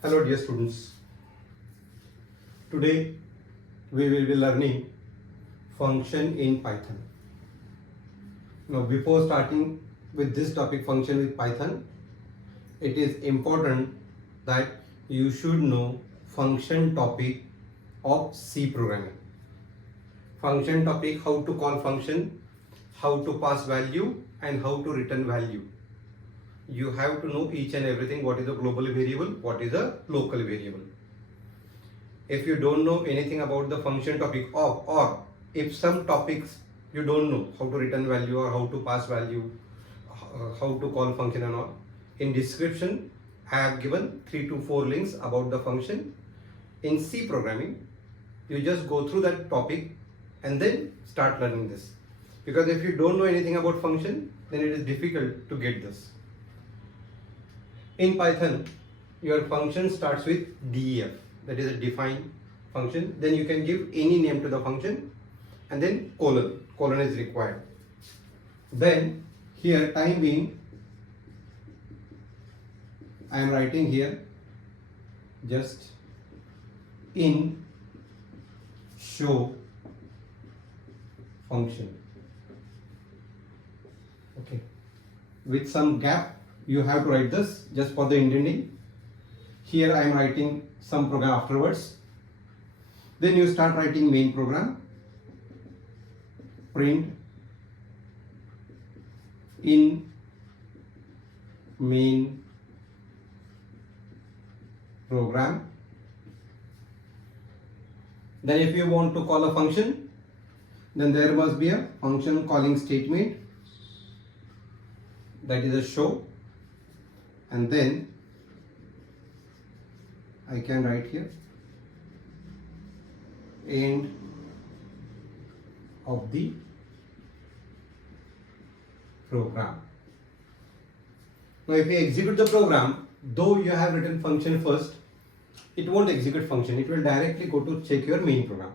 Hello dear students. Today we will be learning function in Python. Now before starting with this topic function with Python, it is important that you should know function topic of C programming. Function topic, how to call function, how to pass value and how to return value. You have to know each and everything, what is a global variable, what is a local variable. If you don't know anything about the function topic or if some topics you don't know, how to return value or how to pass value, how to call function and all, in description I have given 3 to 4 links about the function. In C programming, you just go through that topic and then start learning this. Because if you don't know anything about function, then it is difficult to get this. In Python, your function starts with def, that is a define function. Then you can give any name to the function and then colon is required. Then here time being, I am writing here just in show function. Okay, with some gap you have to write this just for the indenting. Here I am writing some program afterwards. Then you start writing main program, print in main program. Then if you want to call a function, then there must be a function calling statement, that is a show, and then I can write here end of the program. Now if you execute the program, though you have written function first, it won't execute function, it will directly go to check your main program.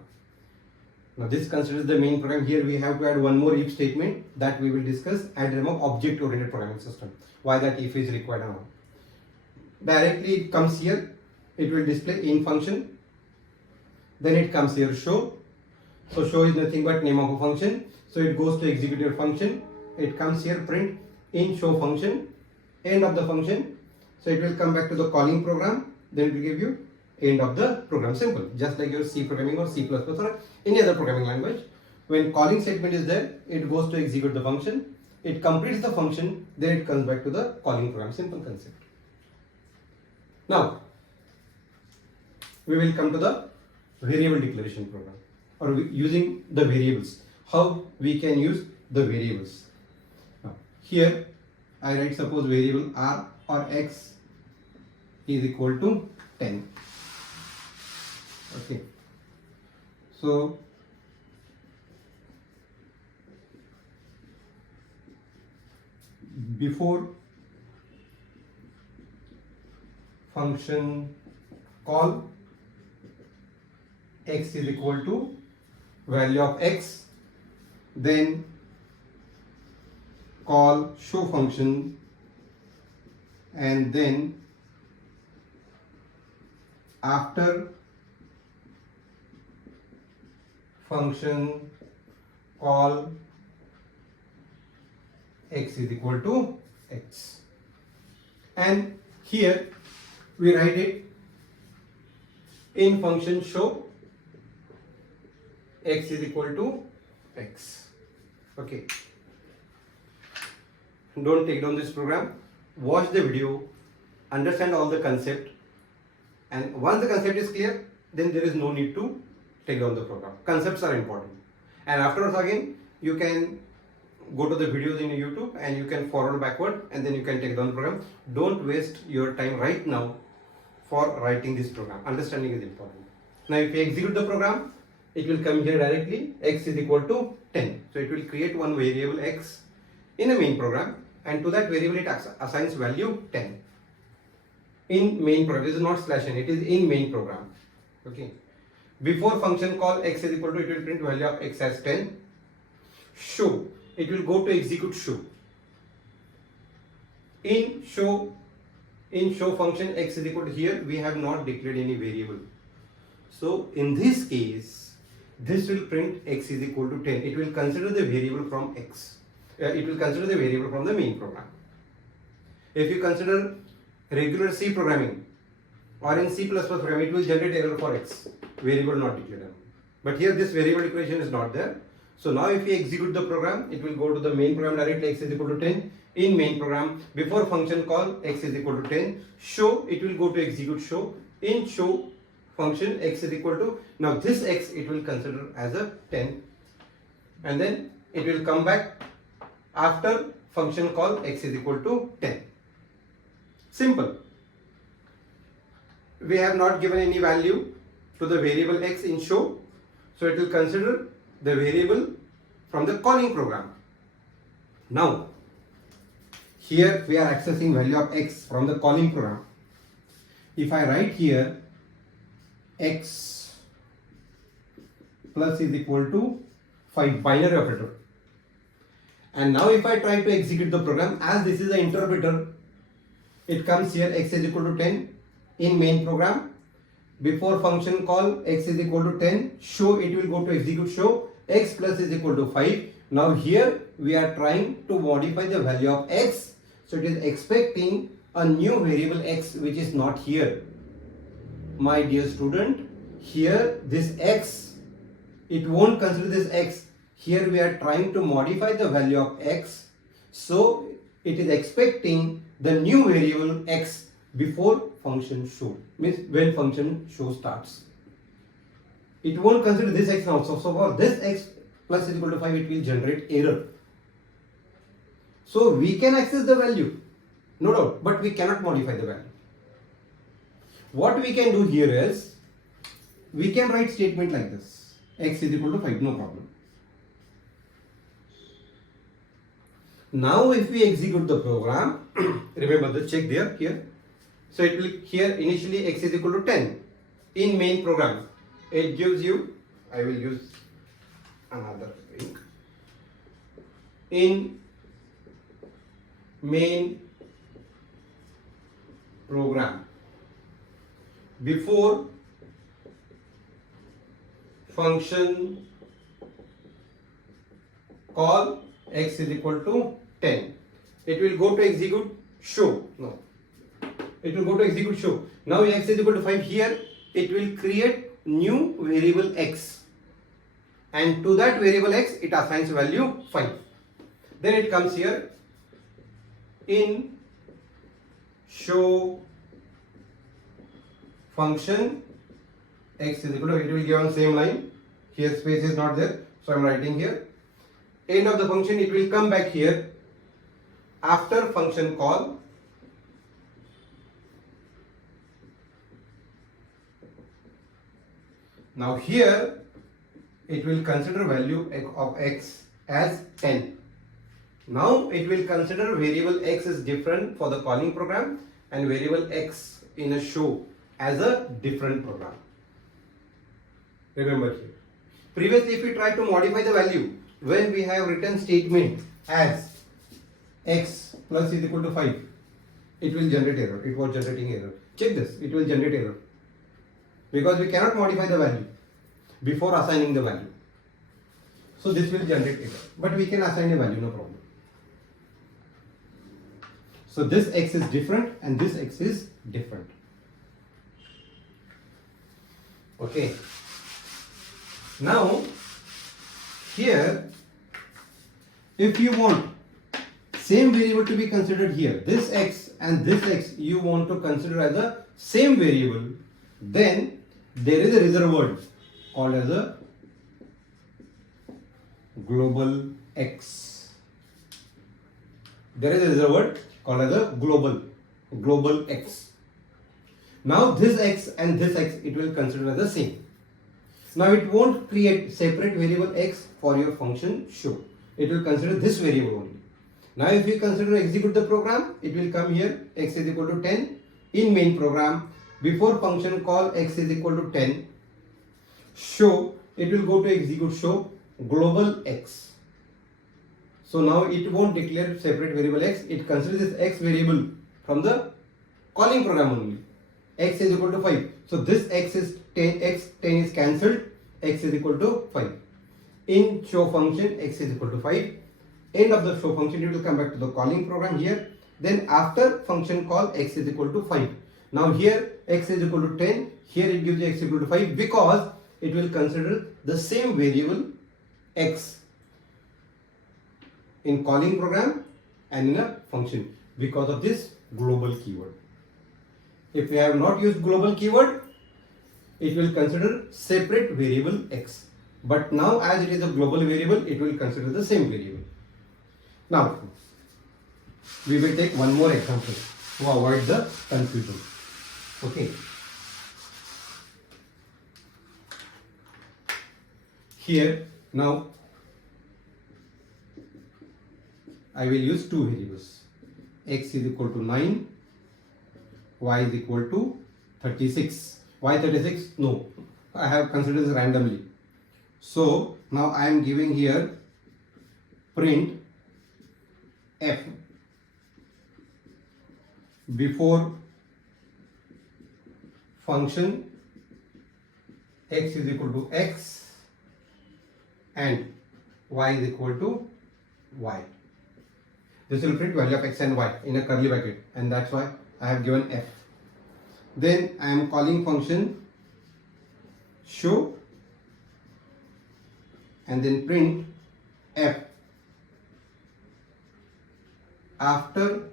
Now this considers the main program. Here we have to add one more if statement that we will discuss at the object oriented programming system. Why that if is required now. Directly it comes here, it will display in function. Then it comes here show. So show is nothing but name of a function. So it goes to execute your function. It comes here print in show function, end of the function. So it will come back to the calling program. Then it will give you end of the program. Simple, just like your C programming or C++ or any other programming language. When calling statement is there, it goes to execute the function. It completes the function, then it comes back to the calling program. Simple concept. Now we will come to the variable declaration program, or using the variables. How we can use the variables. Now here I write suppose variable r or x is equal to 10. Okay, so before function call, x is equal to value of x, then call show function, and then after function call x is equal to x, and here we write it in function show x is equal to x. Okay, don't take down this program, watch the video, understand all the concept, and once the concept is clear, then there is no need to take down the program. Concepts are important, and afterwards again you can go to the videos in YouTube and you can forward backward and then you can take down the program. Don't waste your time right now for writing this program. Understanding is important. Now if you execute the program, it will come here directly, x is equal to 10. So it will create one variable x in a main program, and to that variable it assigns value 10. In main program, this is not /n, it is in main program. Okay. Before function call x is equal to, it will print value of x as 10. Show, it will go to execute show. In show in show function x is equal to, here we have not declared any variable. So in this case, this will print x is equal to 10. It will consider the variable from x. It will consider the variable from the main program. If you consider regular C programming or in C++ program, it will generate error for x, variable not declared. But here this variable declaration is not there. So now if we execute the program, it will go to the main program directly, x is equal to 10. In main program, before function call x is equal to 10, show, it will go to execute show. In show function x is equal to, now this x it will consider as a 10, and then it will come back after function call x is equal to 10. Simple. We have not given any value to the variable x in show, so it will consider the variable from the calling program. Now here we are accessing value of x from the calling program. If I write here x plus is equal to 5, binary operator, and now if I try to execute the program, as this is the interpreter, it comes here x is equal to 10 in main program. Before function call x is equal to 10, show, it will go to execute show, x plus is equal to 5. Now here we are trying to modify the value of x, so it is expecting a new variable x which is not here. My dear student, here this x, it won't consider this x. Here we are trying to modify the value of x, so it is expecting the new variable x before function show, means when function show starts. It won't consider this x now, so for this x plus is equal to 5, it will generate error. So we can access the value, no doubt, but we cannot modify the value. What we can do here is, we can write statement like this, x is equal to 5, no problem. Now if we execute the program, remember the check there, here. So it will, here initially x is equal to 10. In main program, it gives you, I will use another ink. In main program, before function call x is equal to 10, it will go to execute show. No, it will go to execute show. Now x is equal to 5, here it will create new variable x, and to that variable x it assigns value 5. Then it comes here in show function x is equal to, it will give on same line, here space is not there, so I am writing here. End of the function, it will come back here after function call. Now here it will consider value of x as 10. Now it will consider variable x is different for the calling program and variable x in a show as a different program. Remember here. Previously if we try to modify the value, when we have written statement as x plus is equal to 5, it will generate error. It was generating error. Check this, it will generate error, because we cannot modify the value before assigning the value. So this will generate error, but we can assign a value, no problem. So this x is different and this x is different. Okay. Now here, if you want same variable to be considered here, this x and this x you want to consider as a same variable, then there is a reserved word called as a global x. There is a reserved word called as a global x. Now this x and this x it will consider as the same. Now it won't create separate variable x for your function show. It will consider this variable only. Now if you consider execute the program, it will come here x is equal to 10 in main program. Before function call x is equal to 10, show, it will go to execute show global x. So now it won't declare separate variable x. It considers this x variable from the calling program only. X is equal to 5. So this x is 10, x10 is cancelled, x is equal to 5. In show function, x is equal to 5. End of the show function, it will come back to the calling program here. Then after function call, x is equal to 5. Now here x is equal to 10, here it gives you x equal to 5 because it will consider the same variable x in calling program and in a function because of this global keyword. If we have not used global keyword, it will consider separate variable x. But now as it is a global variable, it will consider the same variable. Now, we will take one more example to avoid the confusion. Okay. Here, now, I will use two variables. X is equal to 9, y is equal to 36. Why 36? No, I have considered this randomly. So, now I am giving here print f before function x is equal to x and y is equal to y. This will print value of x and y in a curly bracket, and that's why I have given f. Then I am calling function show and then print f after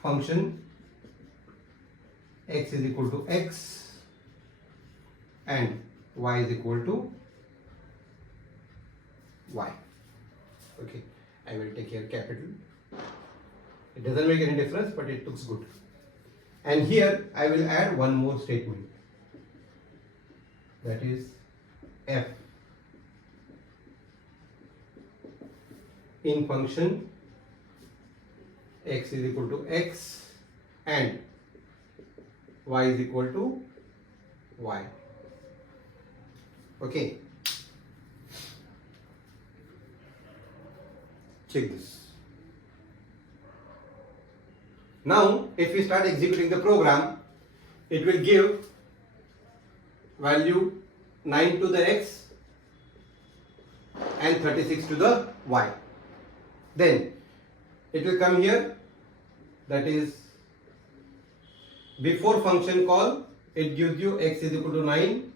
function x is equal to x and y is equal to y. Okay, I will take here capital. It doesn't make any difference, but it looks good. And here I will add one more statement, that is f in function x is equal to x and y is equal to y. Okay, check this. Now if we start executing the program, it will give value 9 to the x and 36 to the y. Then it will come here, that is before function call, it gives you x is equal to 9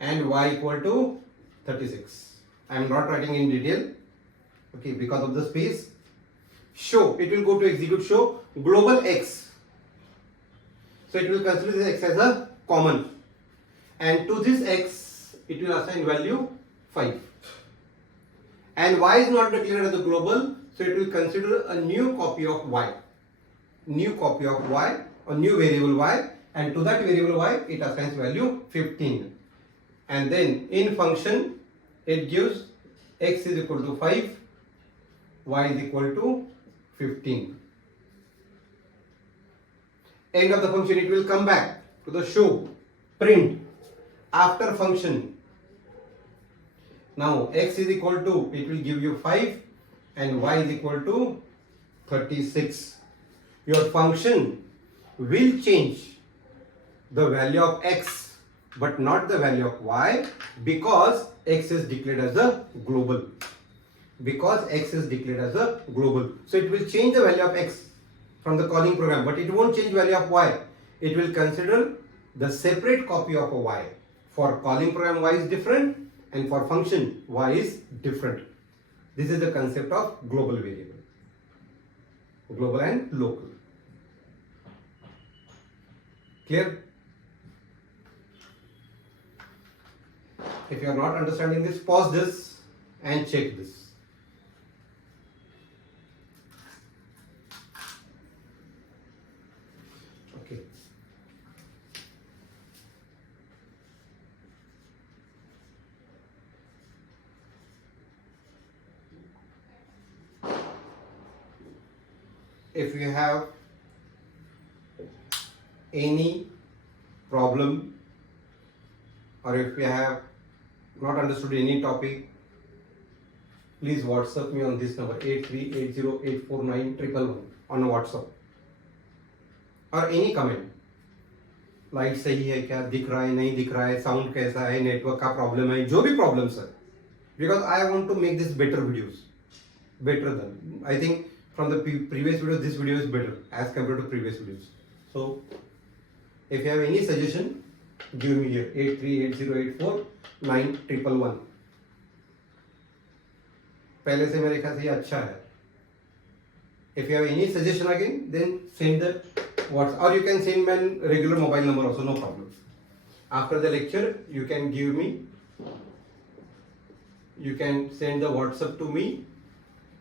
and y equal to 36. I am not writing in detail, okay, because of the space. Show, it will go to execute show global x. So it will consider this x as a common, and to this x it will assign value 5. And y is not declared as a global, so it will consider a new copy of y. New copy of y or new variable y, and to that variable y it assigns value 15. And then in function it gives x is equal to 5, y is equal to 15. End of the function, it will come back to the show print after function. Now x is equal to, it will give you 5 and y is equal to 36. Your function will change the value of x but not the value of y because x is declared as a global. Because x is declared as a global. So it will change the value of x from the calling program, but it won't change value of y. It will consider the separate copy of a y. For calling program y is different and for function y is different. This is the concept of global variable. Global and local. Clear? If you are not understanding this, pause this and check this. Okay. If you have any problem or if you have not understood any topic, please WhatsApp me on this number 8380849111 on WhatsApp. और any comment, light सही है क्या, दिख रहा है नहीं दिख रहा है, साउंड कैसा है, नेटवर्क का प्रॉब्लम है, जो भी प्रॉब्लम है, because I want to make this better videos, better than I think from the previous videos. This video is better as compared to previous videos. So if you have any suggestion, give me here 8380849111. पहले से मेरे ख्याल से ये अच्छा है. If you have any suggestion again, then send the WhatsApp, or you can send my regular mobile number also, no problem. After the lecture, you can give me, you can send the WhatsApp to me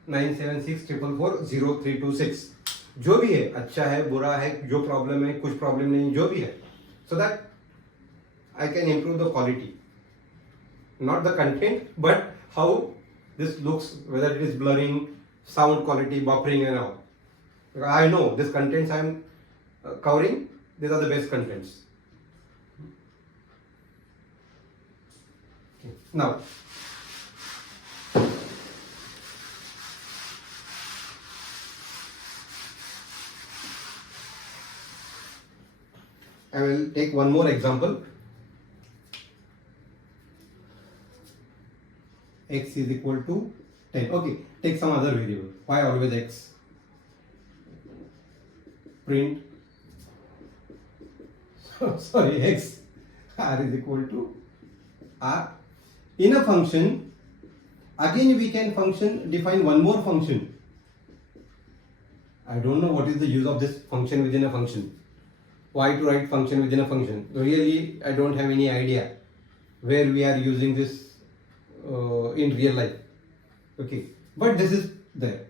9764440326. जो भी है, अच्छा है बुरा है, जो problem है, कुछ प्रॉब्लम नहीं, जो भी है, so that I can improve the quality, not the content, but how this looks, whether it is blurring, sound quality, buffering and all. Because I know this contents I am covering, these are the best contents. Okay. Now I will take one more example. X is equal to 10. Okay, take some other variable. Why always X? Print sorry, X, R is equal to R. In a function, again we can define one more function. I don't know what is the use of this function within a function. Why to write function within a function? Really, I don't have any idea where we are using this in real life. Okay, but this is there.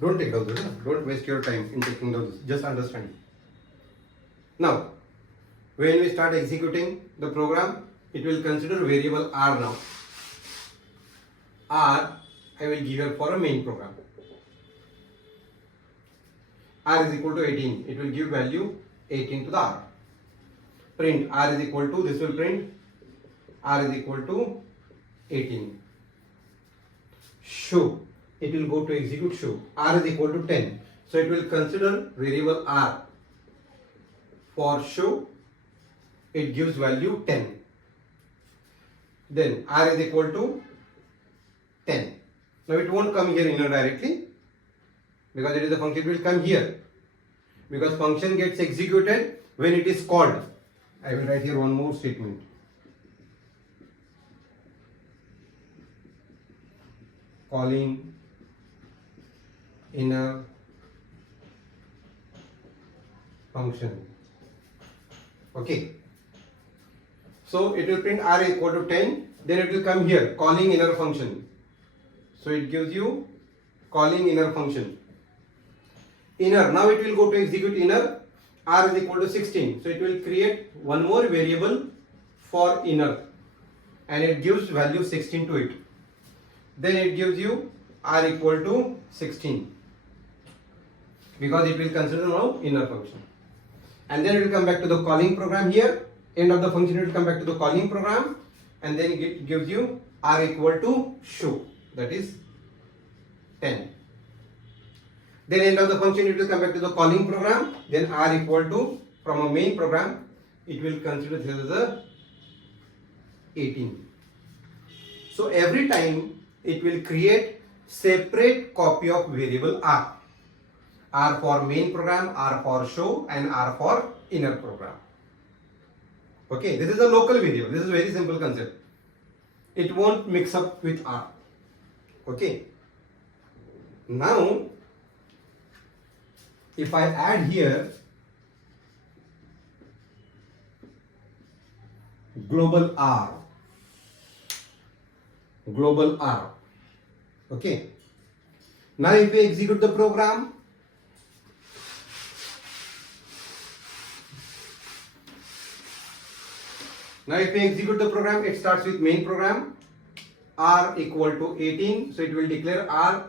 Don't take those. Don't waste your time in taking those. Just understand. Now, when we start executing the program, it will consider variable R now. R I will give here for a main program. R is equal to 18. It will give value 18 to the R. Print R is equal to, this will print R is equal to 18. Show, it will go to execute show. R is equal to 10. So it will consider variable R. For show, it gives value 10. Then R is equal to 10. Now it won't come here inner directly because it is a function, it will come here. Because function gets executed when it is called. I will write here one more statement. Calling inner function. Okay. So it will print R equal to 10. Then it will come here, calling inner function. So it gives you calling inner function. Inner, now it will go to execute inner. R is equal to 16. So it will create one more variable for inner and it gives value 16 to it. Then it gives you R equal to 16 because it will consider now inner function. And then it will come back to the calling program here. End of the function, it will come back to the calling program and then it gives you R equal to show, that is 10. Then end of the function, it will come back to the calling program. Then R equal to, from a main program, it will consider this as a 18. So every time it will create separate copy of variable R. R for main program, R for show and R for inner program. Okay, this is a local variable. This is a very simple concept. it won't mix up with R. Okay. Now, if I add here global R, okay. Now if we execute the program, it starts with main program, R equal to 18, so it will declare R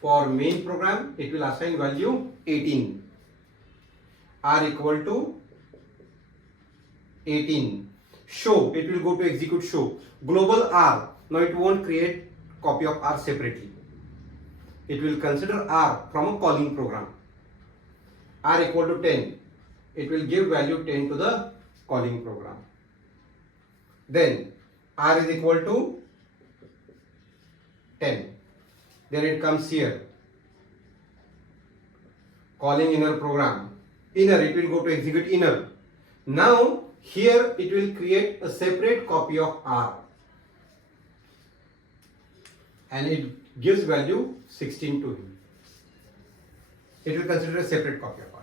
for main program, it will assign value 18, R equal to 18. Show, it will go to execute show. Global R, now it won't create copy of R separately. It will consider R from a calling program. R equal to 10, it will give value 10 to the calling program. Then R is equal to 10. Then it comes here, calling inner program. Inner, it will go to execute inner. Now here it will create a separate copy of R and it gives value 16 to him. It will consider a separate copy of R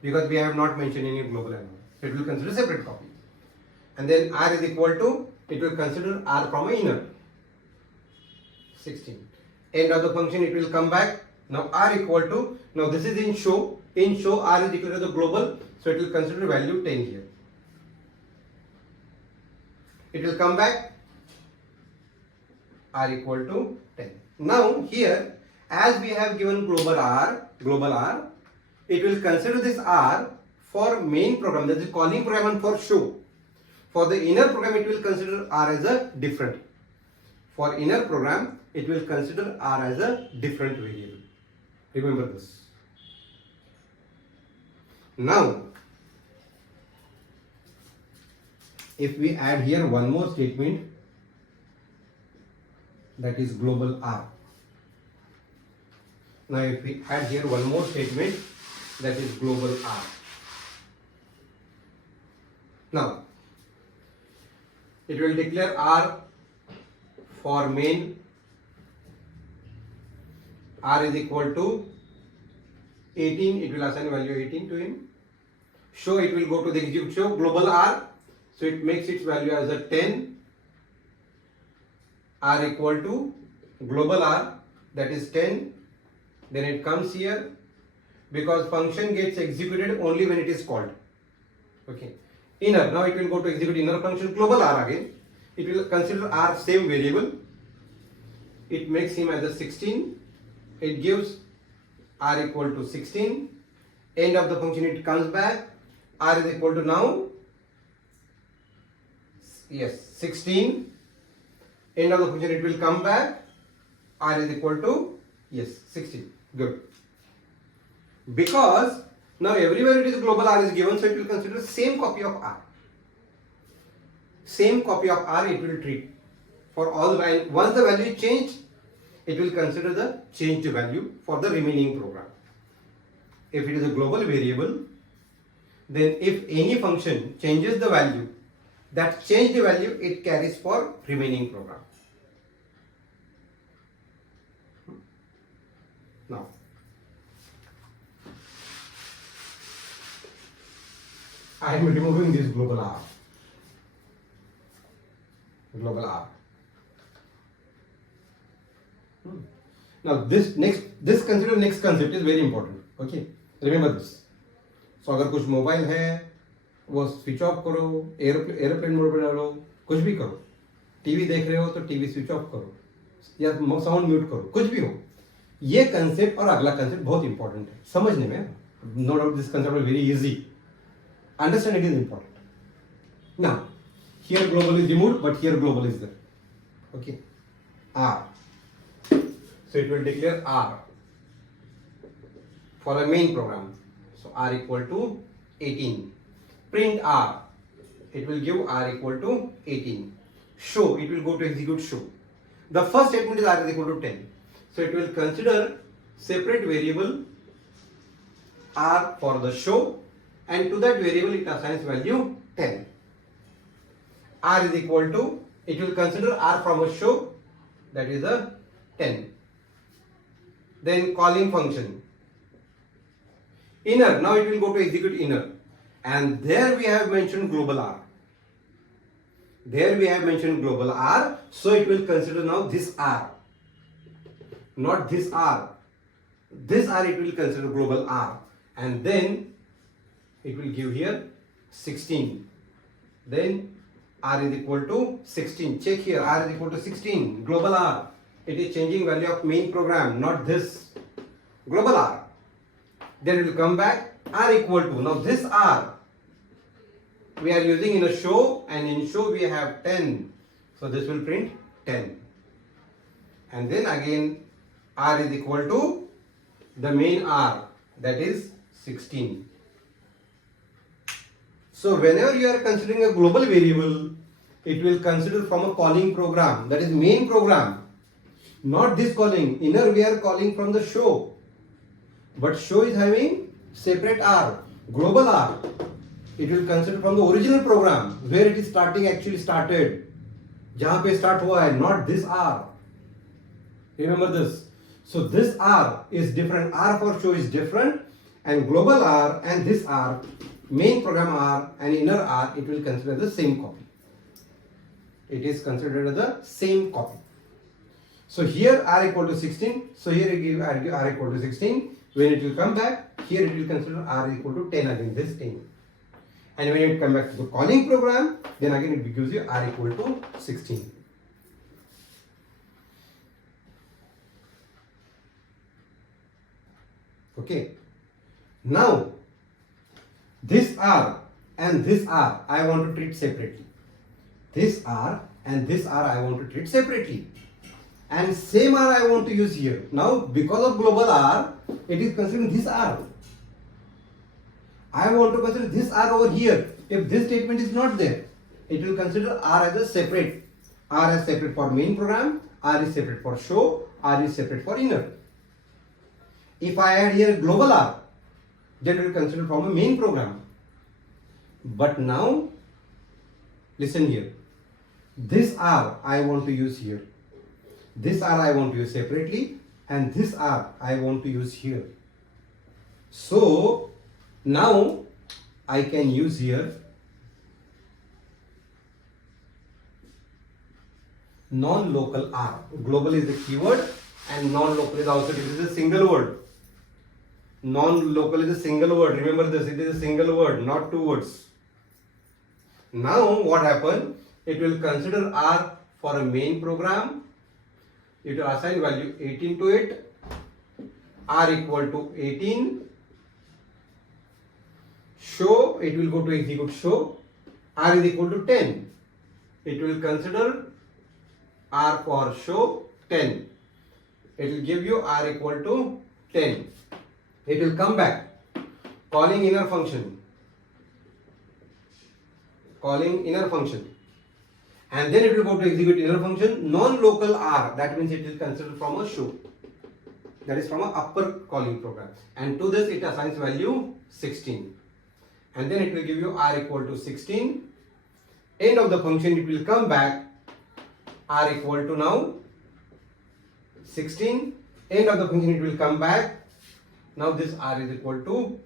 because we have not mentioned any global element. So it will consider a separate copy. And then R is equal to, it will consider R from a inner 16. End of the function, it will come back. Now R equal to, now this is in show. In show, R is equal to the global, so it will consider value 10 here. It will come back, R equal to 10. Now here, as we have given global R, it will consider this R for main program, that is calling program, and for show. For the inner program, it will consider R as a different. For inner program, it will consider R as a different variable. Remember this. Now, if we add here one more statement, that is global R. Now, if we add here one more statement, that is global R. Now, it will declare R for main. R is equal to 18, it will assign value 18 to him. Show, it will go to the execute show, global R, so it makes its value as a 10. R equal to global R, that is 10. Then it comes here, because function gets executed only when it is called. Okay. Inner, now it will go to execute inner function, global R again. It will consider R same variable. It makes him as a 16. It gives R equal to 16. End of the function, it comes back. R is equal to now, yes, 16. End of the function, it will come back. R is equal to, yes, 16. Good. Because now everywhere it is global R is given, so it will consider same copy of R. Same copy of R it will treat for all the value. Once the value is changed, it will consider the changed value for the remaining program. If it is a global variable, then if any function changes the value, that changed value it carries for remaining program. Now, I am removing this global R. Global R. Now this consider next concept is very important. Okay, remember this. So अगर कुछ mobile है वो switch off करो, aeroplane mode पे डालो, कुछ भी करो. टीवी देख रहे हो तो टीवी स्विच ऑफ करो या साउंड म्यूट करो, कुछ भी हो. ये कंसेप्ट और अगला कंसेप्ट बहुत इंपॉर्टेंट है समझने में. No doubt this concept is very easy. Understand it is important. Now, here global is removed, but here global is there. Okay, R. So it will declare R for a main program. So R equal to 18. Print R. It will give R equal to 18. Show. It will go to execute show. The first statement is R is equal to 10. So it will consider separate variable R for the show. And to that variable it assigns value 10. R is equal to it will consider R from a show, that is a 10. Then calling function. Inner, now it will go to execute inner. And there we have mentioned global R. There we have mentioned global R, so it will consider now this R. Not this R. This R it will consider global R. And then it will give here 16. Then R is equal to 16. Check here, R is equal to 16. Global R. It is changing value of main program, not this. Global R. Then it will come back, R equal to. Now this R we are using in a show, and in show we have 10. So this will print 10. And then again R is equal to the main R, that is 16. So whenever you are considering a global variable, it will consider from a calling program, that is main program. Not this calling. Inner we are calling from the show. But show is having separate R, global R. It will consider from the original program where it is starting, actually started. जहाँ पे start हुआ है, not this R. Remember this. So this R is different. R for show is different, and global R and this R, main program R and inner R, it will consider the same copy. It is considered as the same copy. So here R equal to 16. So here I give R equal to 16. When it will come back, here it will consider R equal to 10 again, this 10. And when it come back to the calling program, then again it gives you R equal to 16. Okay. Now, this R and this R I want to treat separately. This R and this R I want to treat separately. And same R I want to use here. Now, because of global R, it is considering this R. I want to consider this R over here. If this statement is not there, it will consider R as a separate. R is separate for main program, R is separate for show, R is separate for inner. If I add here global R, then it will consider from a main program. But now, listen here. This R I want to use here. This R I want to use separately, and this R I want to use here. So now I can use here non-local R. Global is the keyword and non-local is also, this is a single word. Non-local is a single word. Remember this, it is a single word, not two words. Now what happened? It will consider R for a main program. It will assign value 18 to it. R equal to 18. Show, it will go to execute show. R is equal to 10. It will consider R for show 10. It will give you R equal to 10. It will come back. Calling inner function. Calling inner function. And then it will go to execute inner function. Non-local R, that means it will consider from a show. That is from an upper calling program. And to this it assigns value 16. And then it will give you R equal to 16. End of the function, it will come back. R equal to now 16. End of the function, it will come back. Now this R is equal to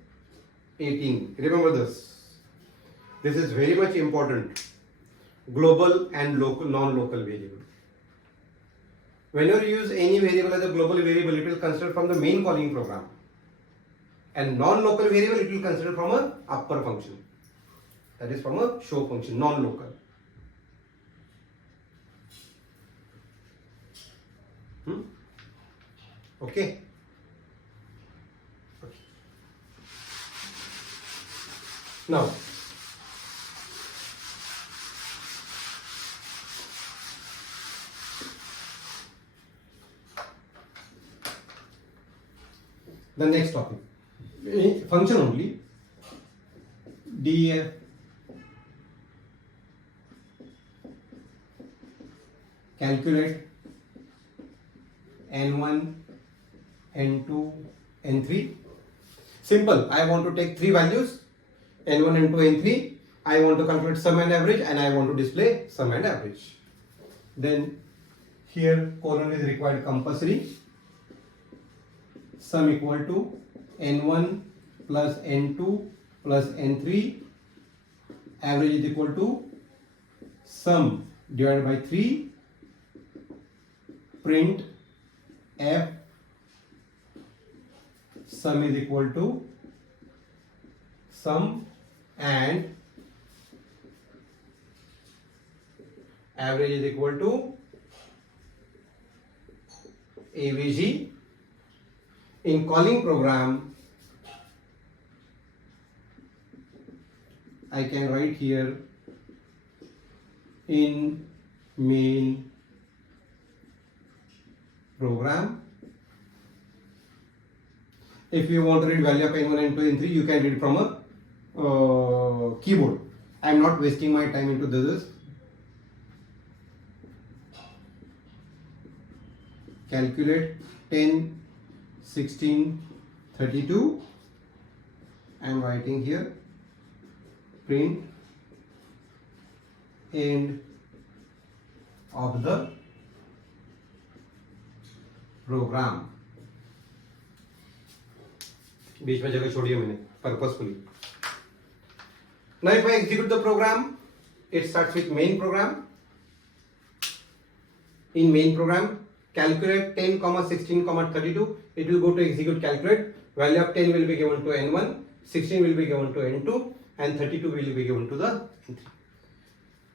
18. Remember this. This is very much important. Global and local, non-local variable. Whenever you use any variable as a global variable, it will consider from the main calling program. And non-local variable, it will consider from a upper function. That is from a show function, non-local. Okay. Now, the next topic, function only. df calculate n1, n2, n3. Simple. I want to take three values, n1, n2, n3. I want to calculate sum and average, and I want to display sum and average. Then here colon is required compulsory. Sum equal to n1 plus n2 plus n3. Average is equal to sum divided by 3. Print f sum is equal to sum and average is equal to AVG. In calling program, I can write here in main program. If you want to read value of n1, n2, n3, you can read from a keyboard. I am not wasting my time into this. Calculate 10, 16, 32. I am writing here print end of the program. बीच में जगह छोड़ी है मैंने purposefully. Now if I execute the program, it starts with main program. In main program, calculate 10, 16, 32. It will go to execute calculate. Value of 10 will be given to n1, 16 will be given to n2, and 32 will be given to the n3.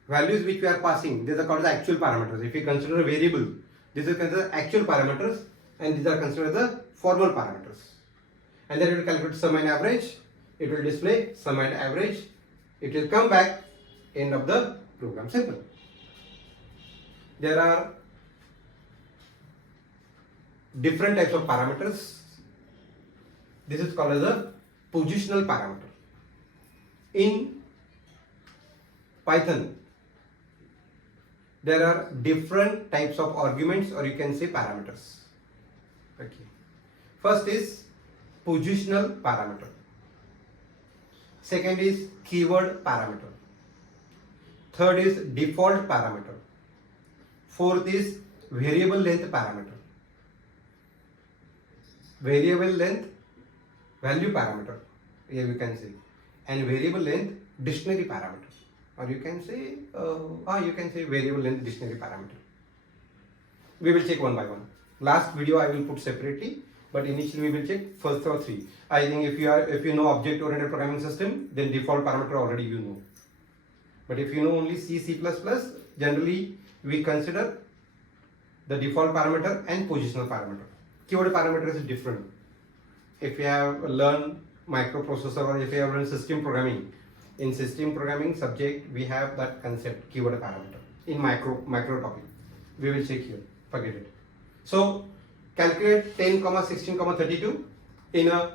Values which we are passing, these are called the actual parameters. If we consider a variable, this is considered actual parameters, and these are considered the formal parameters. And then it will calculate sum and average. It will display sum and average. It will come back end of the program. Simple. There are different types of parameters. This is called as a positional parameter. In Python, there are different types of arguments, or you can say parameters. Okay. First is positional parameter. Second is keyword parameter. Third is default parameter. Fourth is variable length parameter. Variable length value parameter, here we can say, and variable length dictionary parameter, or you can say variable length dictionary parameter. We will check one by one. Last video I will put separately, but initially we will check first or three. I think if you know object oriented programming system, then default parameter already you know. But if you know only C, C++, generally we consider the default parameter and positional parameter. Keyword parameter is different. If you have learned microprocessor, or if you have learned system programming, in system programming subject we have that concept keyword parameter. In micro topic, we will check here. Forget it. So calculate 10, 16, 32 in a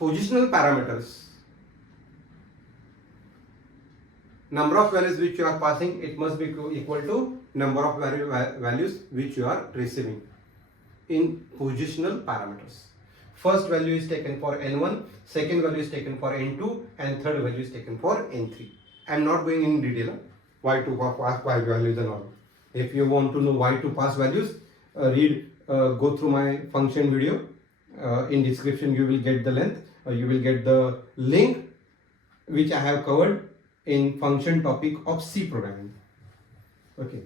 positional parameters. Number of values which you are passing, it must be equal to number of values which you are receiving in positional parameters. First value is taken for n1, second value is taken for n2, and third value is taken for n3. I am not going in detail why to pass y values and all. If you want to know why to pass values, go through my function video. In description you will get the length, you will get the link which I have covered in function topic of C programming. Okay.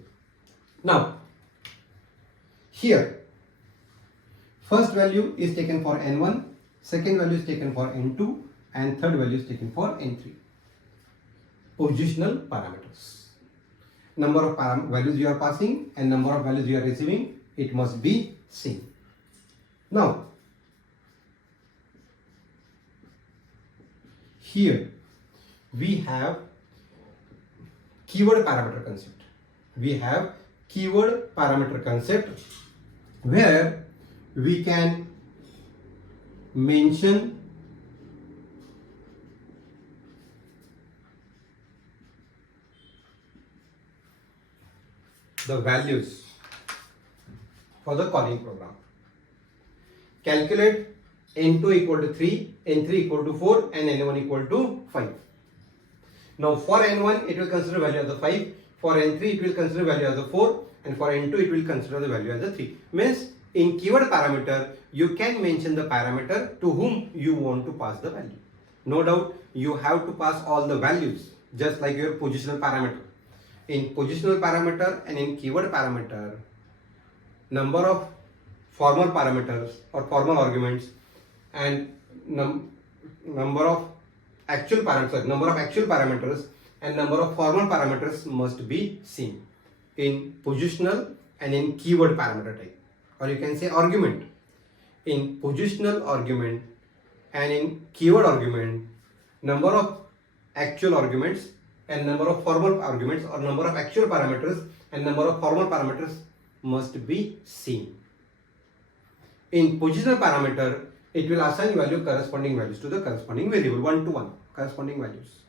Now here, first value is taken for n1, second value is taken for n2, and third value is taken for n3. Positional parameters. Number of values you are passing and number of values you are receiving, it must be same. Now, here we have keyword parameter concept. We have keyword parameter concept where we can mention the values for the calling program. Calculate n2 equal to 3, n3 equal to 4, and n1 equal to 5. Now for n1 it will consider value of the 5. For n3 it will consider value as a 4, and for n2 it will consider the value as a 3. Means in keyword parameter you can mention the parameter to whom you want to pass the value. No doubt you have to pass all the values just like your positional parameter. In positional parameter and in keyword parameter, number of formal parameters or formal arguments and number of actual parameters and number of formal parameters must be same in positional and in keyword parameter type, or you can say argument. In positional argument and in keyword argument, number of actual arguments and number of formal arguments, or number of actual parameters and number of formal parameters must be same. In positional parameter, it will assign corresponding values to the corresponding variable, 1 to 1 corresponding values.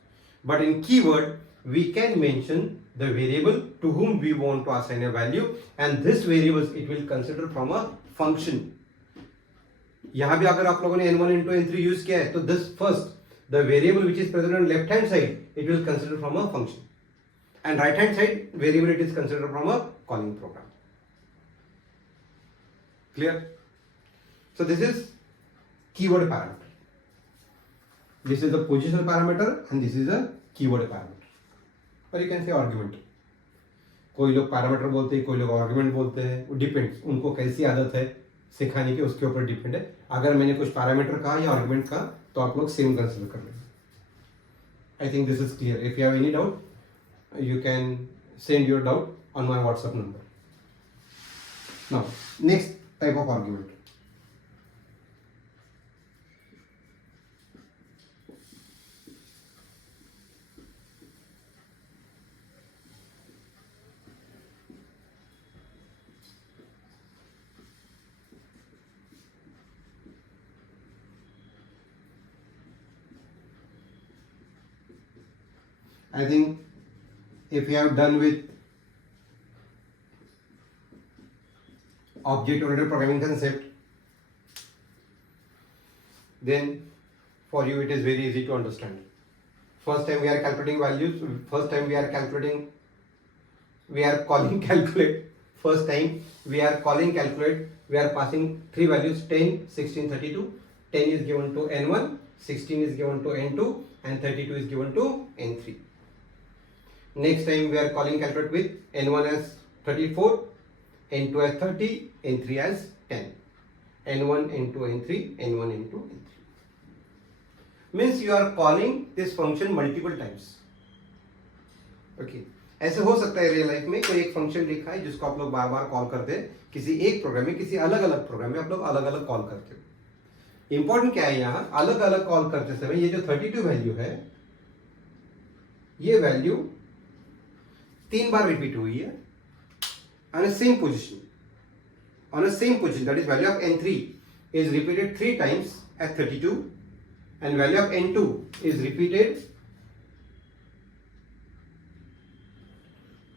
But in keyword, we can mention the variable to whom we want to assign a value, and this variables it will consider from a function. यहाँ भी अगर आप लोगों ने n1 into n3 use किया है तो this first the variable which is present on left hand side it will consider from a function, and right hand side variable it is considered from a calling program. Clear? So this is keyword parameter. This is the positional parameter and this is a keyword parameter, or you can say argument. कोई लोग parameter बोलते हैं, कोई लोग argument बोलते हैं, वो depends उनको कैसी आदत है सिखाने की, उसके ऊपर डिपेंड है. अगर मैंने कुछ पैरामीटर कहा या आर्गुमेंट कहा तो आप लोग सेम कंसिडर कर लेंगे. I think this is clear. If you have any doubt you can send your doubt on my WhatsApp number. Now, next type of argument. I think if you have done with object-oriented programming concept, then for you it is very easy to understand. First time we are calculating values. First time we are calculating. We are calling calculate. First time we are calling calculate. We are passing three values: 10, 16, 32. 10 is given to n1, 16 is given to n2, and 32 is given to n3. Next time we are calling calculate with n1 as 34, n2 as 30, n3 as 10. n1 into n3, n1 into n3. Means you are calling this function multiple times. Okay. ऐसे हो सकता है real life में कोई एक function लिखा है जिसको आप लोग बार बार कॉल करते हैं, किसी एक प्रोग्राम में, किसी अलग अलग प्रोग्राम में आप लोग अलग अलग कॉल करते हो. इंपॉर्टेंट क्या है यहाँ, अलग अलग कॉल करते समय ये जो 32 वैल्यू है, ये वैल्यू 3 बार रिपीट हुई है on a same position. On a same position, that is value of n3 is repeated 3 times at 32, and value of n2 is repeated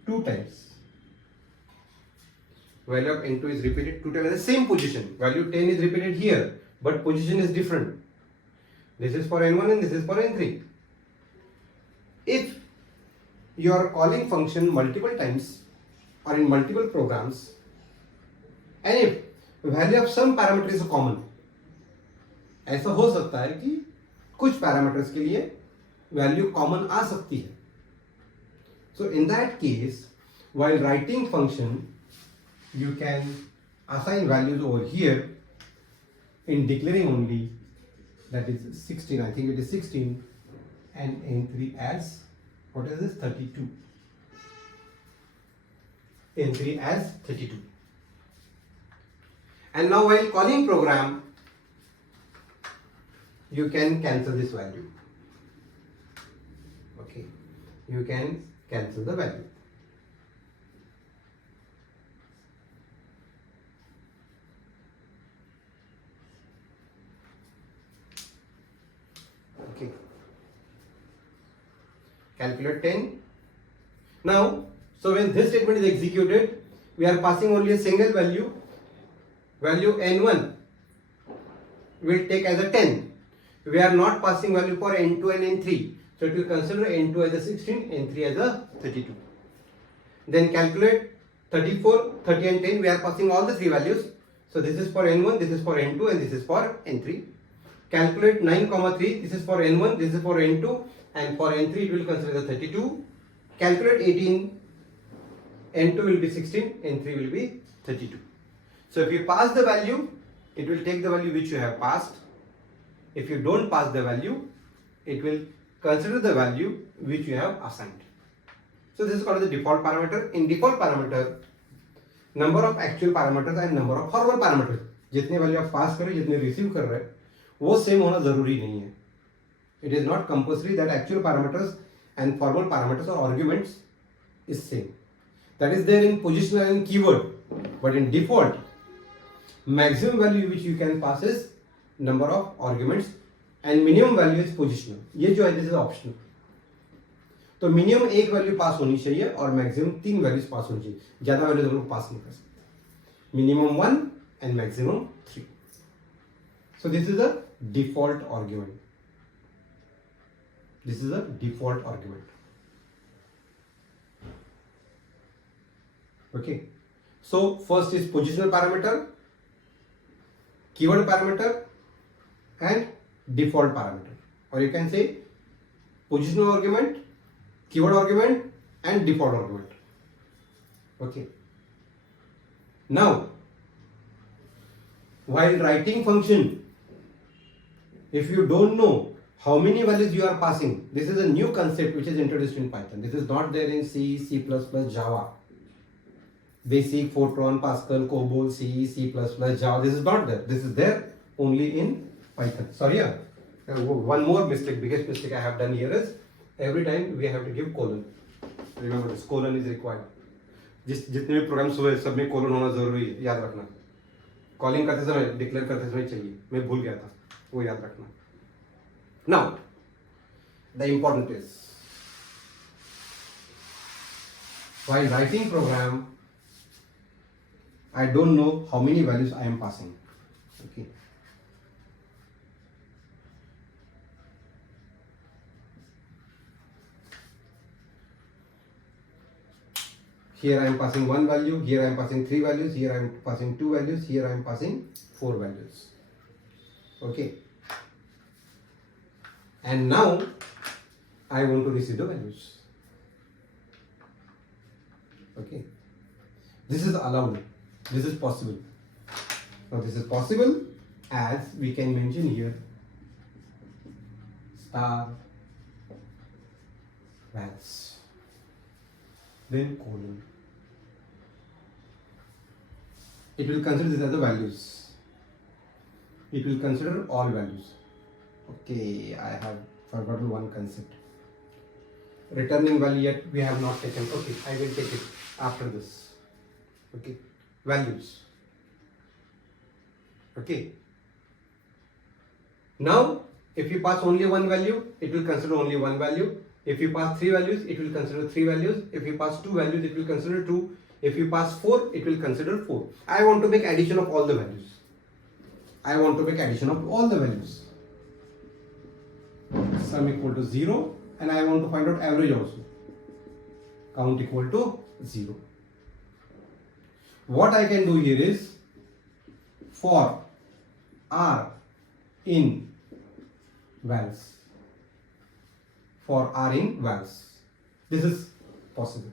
2 times. Value of n2 is repeated 2 times at the same position. Value 10 is repeated here, but position is different. This is for n1 and this is for n3. If you are calling function multiple times or in multiple programs, and if value of some parameter is common, ऐसा हो सकता है कि कुछ parameters के लिए value common आ सकती है. So in that case, while writing function, you can assign values over here in declaring only, that is 16, I think it is 16, and n3 as, what is this, 32. n3 as 32. And now while calling program, you can cancel this value. Okay, you can cancel the value. Okay, calculate 10. Now, so when this statement is executed, we are passing only a single value. Value n1 will take as a 10. We are not passing value for n2 and n3. So it will consider n2 as a 16, n3 as a 32. Then calculate 34, 30 and 10. We are passing all the three values. So this is for n1, this is for n2 and this is for n3. Calculate 9, 3. This is for n1, this is for n2 and for n3 it will consider the 32. Calculate 18. N2 will be 16, N3 will be 32. So if you pass the value, it will take the value which you have passed. If you don't pass the value, it will consider the value which you have assigned. So this is called the default parameter. In default parameter, number of actual parameters and number of formal parameters. जितने value आप pass कर रहे, जितने receive कर रहे, वो same होना जरूरी नहीं है. It is not compulsory that actual parameters and formal parameters or arguments is same. That is there in positional and keyword, but in default, maximum value which you can pass is number of arguments and minimum value is positional. ये जो है this is optional. तो minimum एक value pass होनी चाहिए और maximum 3 values pass होनी चाहिए. ज्यादा वैल्यूज हम लोग पास नहीं कर सकते. Minimum 1 and maximum 3. So this is a default argument. This is a default argument. Okay. So first is positional parameter, keyword parameter and default parameter. Or you can say positional argument, keyword argument and default argument. Okay. Now, while writing function, if you don't know how many values you are passing, this is a new concept which is introduced in Python. This is not there in C, C++, Java. Basic, Fortran, Pascal, COBOL, C, C++, Java. This is not there. This is there only in Python. Sorry, one more mistake, biggest mistake I have done here is every time we have to give colon. Remember this, colon is required. जितने भी programmes हुए सब में colon होना जरूरी है, याद रखना. कॉलिंग करते समय, डिक्लेयर करते समय चाहिए. मैं भूल गया था, वो याद रखना. Now, the important is while writing program, I don't know how many values I am passing. Okay. Here I am passing one value, here I am passing three values, here I am passing two values, here I am passing four values. Okay. And now I want to receive the values. Okay. This is allowed. This is possible. Now this is possible as we can mention here star vals, then colon. It will consider these as the values. It will consider all values. Okay, I have forgotten one concept. Returning value yet we have not taken. Okay, I will take it after this. Okay, values. Okay. Now, if you pass only one value, it will consider only one value. If you pass three values, it will consider three values. If you pass two values, it will consider two. If you pass four, it will consider four. I want to make addition of all the values. I want to make addition of all the values. Sum equal to 0 and I want to find out average also. Count equal to 0. What I can do here is for R in vals. For R in vals. This is possible.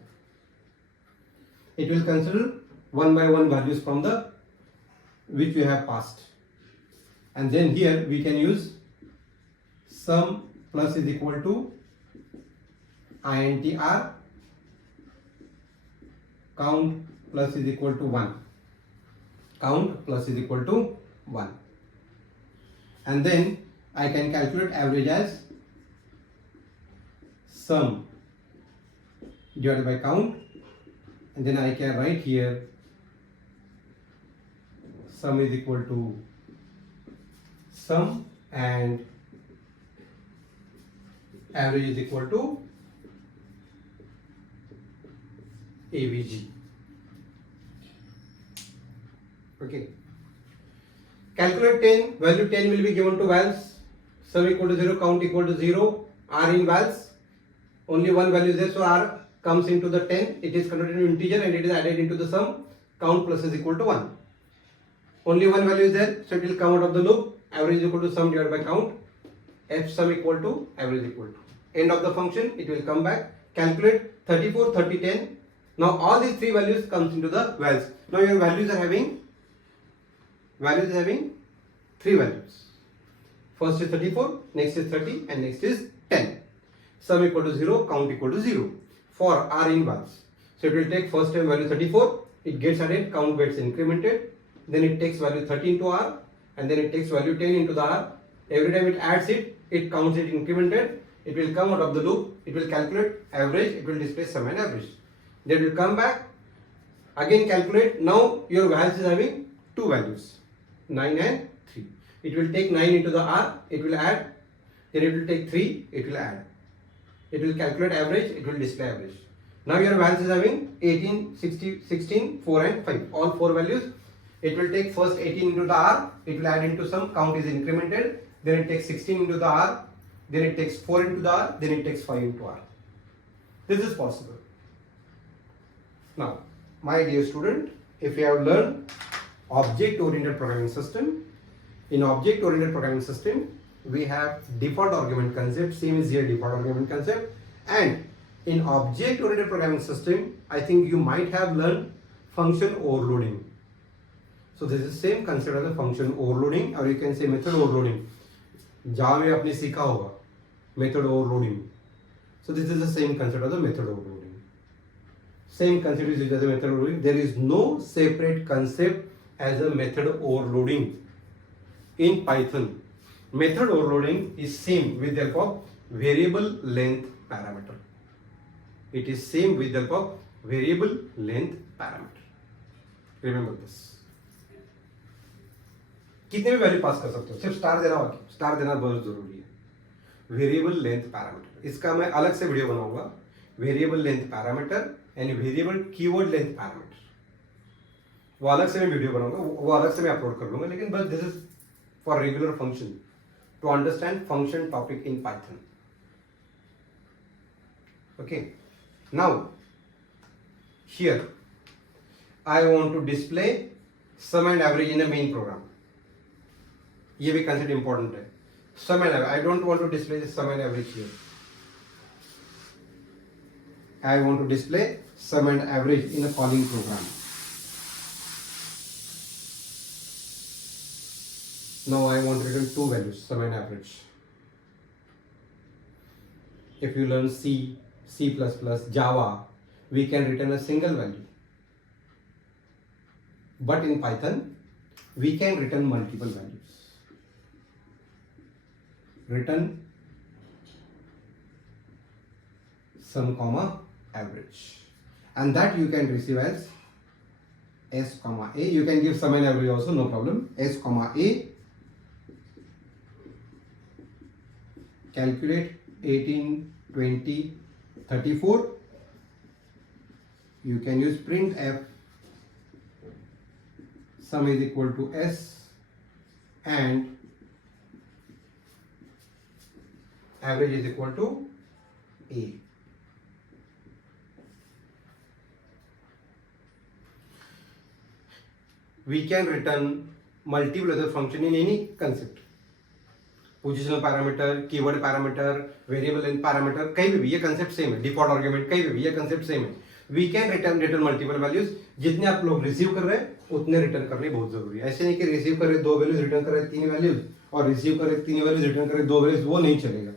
It will consider one by one values from the which we have passed. And then here we can use sum plus is equal to intr, count plus is equal to 1. Count plus is equal to 1. And then I can calculate average as sum divided by count, and then I can write here sum is equal to sum and average is equal to AVG. Okay. Calculate 10, value 10 will be given to vals, sum equal to 0, count equal to 0, R in vals, only one value is there, so R comes into the 10, it is converted into integer and it is added into the sum, count plus is equal to 1. Only one value is there, so it will come out of the loop, average is equal to sum divided by count, f sum equal to average equal to. End of the function, it will come back, calculate 34, 30, 10. Now all these three values comes into the vals. Now your values are having three values. First is 34, next is 30 and next is 10. Sum equal to 0, count equal to 0 for R in vals. So it will take first time value 34, it gets added, count gets incremented, then it takes value 30 into R and then it takes value 10 into the R. Every time it adds it, it counts it incremented, it will come out of the loop, it will calculate average, it will display sum and average. Then it will come back, again calculate. Now your vals is having two values, 9 and 3. It will take 9 into the R, it will add, then it will take 3, it will add. It will calculate average, it will display average. Now your vals is having 18, 16, 4 and 5, all 4 values. It will take first 18 into the R, it will add into sum, count is incremented, then it takes 16 into the R, then it takes 4 into the R, then it takes 5 into R. This is possible. Now, my dear student, if you have learned object-oriented programming system, in object-oriented programming system, we have default argument concept, same is here default argument concept, and in object-oriented programming system, I think you might have learned function overloading. So this is same concept as the function overloading, or you can say method overloading. Java में आपने सीखा होगा method overloading. So this is the same concept as the method overloading. Same concept is used as a method overloading. There is no separate concept as a method overloading in Python. Method overloading is same with the help of variable length parameter. It is same with the help of variable length parameter. Remember this. कितने भी value pass कर सकते हो, सिर्फ star देना बहुत जरूरी है. वेरिएबल लेंथ पैरामीटर, इसका मैं अलग से वीडियो बनाऊंगा. Variable length parameter and variable keyword length parameter, वो अलग से मैं वीडियो बनाऊंगा, वो अलग से मैं अपलोड कर लूंगा. लेकिन बस this is for regular function, to understand function topic in Python. Okay, now here I want to display sum and average in a main program. ये भी कंसेप्ट इंपॉर्टेंट है. Sum and average, I don't want to display this sum and average here. I want to display sum and average in a calling program. Now I want to return two values, sum and average. If you learn C, C++, Java, we can return a single value. But in Python, we can return multiple values. Return sum comma average, and that you can receive as s comma a. You can give sum and average also, no problem. S comma a, calculate 18, 20, 34. You can use print f, sum is equal to s and average is equal to a. We can return multiple other function in any concept. Positional parameter, keyword parameter, variable length parameter, कहीं भी ये concept same है. Default argument कहीं भी ये concept same है. We can return multiple values. जितने आप लोग receive कर रहे हैं उतने return करने बहुत जरूरी है. ऐसे नहीं कि receive कर रहे 2 values return कर रहे 3 values और receive कर रहे 3 values return कर रहे 2 values, वो नहीं चलेगा.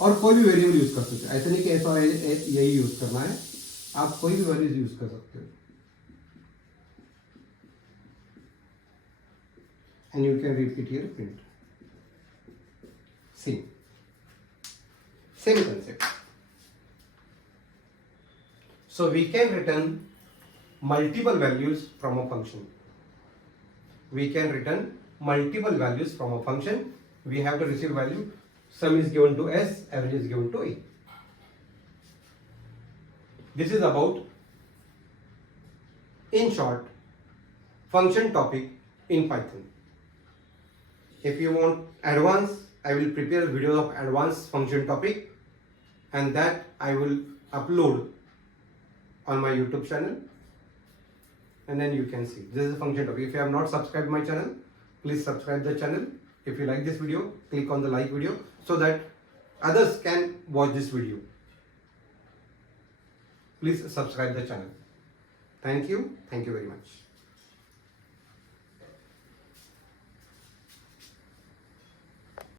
और कोई भी variable use कर सकते हैं. ऐसे नहीं कि ऐसा यही use करना है. आप कोई भी values use कर सकते हो. And you can repeat here print. Same concept. So we can return multiple values from a function. We can return multiple values from a function. We have to receive value. Sum is given to s, average is given to a. This is about, in short, function topic in Python. If you want advanced, I will prepare videos of advanced function topic and that I will upload on my YouTube channel, and then you can see. This is a function topic. If you have not subscribed my channel, please subscribe the channel. If you like this video, click on the like video so that others can watch this video. Please subscribe the channel. Thank you very much.